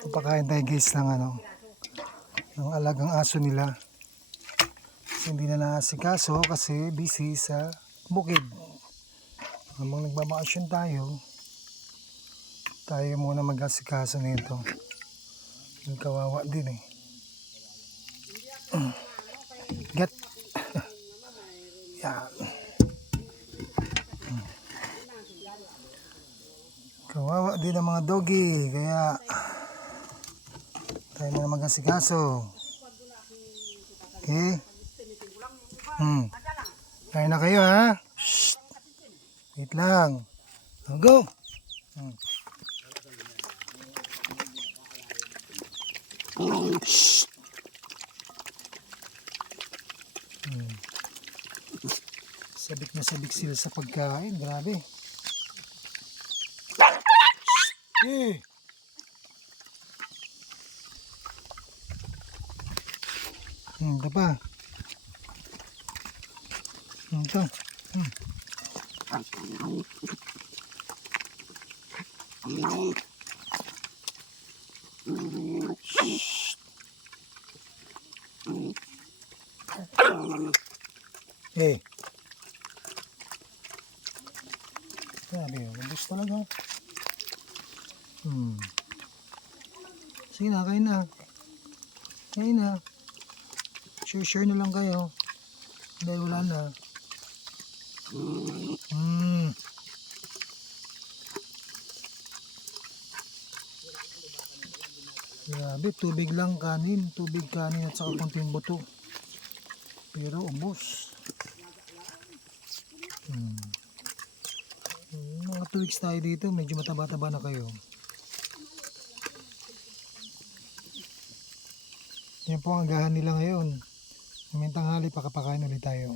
Papakain tayo guys ng ng alagang aso nila. Kasi hindi na naasikaso kasi busy sa bukid. Habang nagbabakasyon tayo muna mag-asikaso nito. Yung kawawa din eh. Get. Yan. Kawawa din ang mga doggy, kaya tayo na mag-asikaso. Okay? Kain na kayo ha? Shh. Wait lang. Go! Shh. Sabik na sabik sila sa pagkain. Grabe. Eh. Ito pa. Ito. Eh. Grabe, mabos talaga. Sige na, kain na. Kain na. Share na lang kayo. Dahil wala na. Grabe, tubig lang kanin. Tubig kanin at saka konting buto. Pero ubos. Mga 2 weeks tayo dito. Medyo mataba-taba na kayo. Yan po ang agahan nila ngayon. May tanghali pakapakain ulit tayo.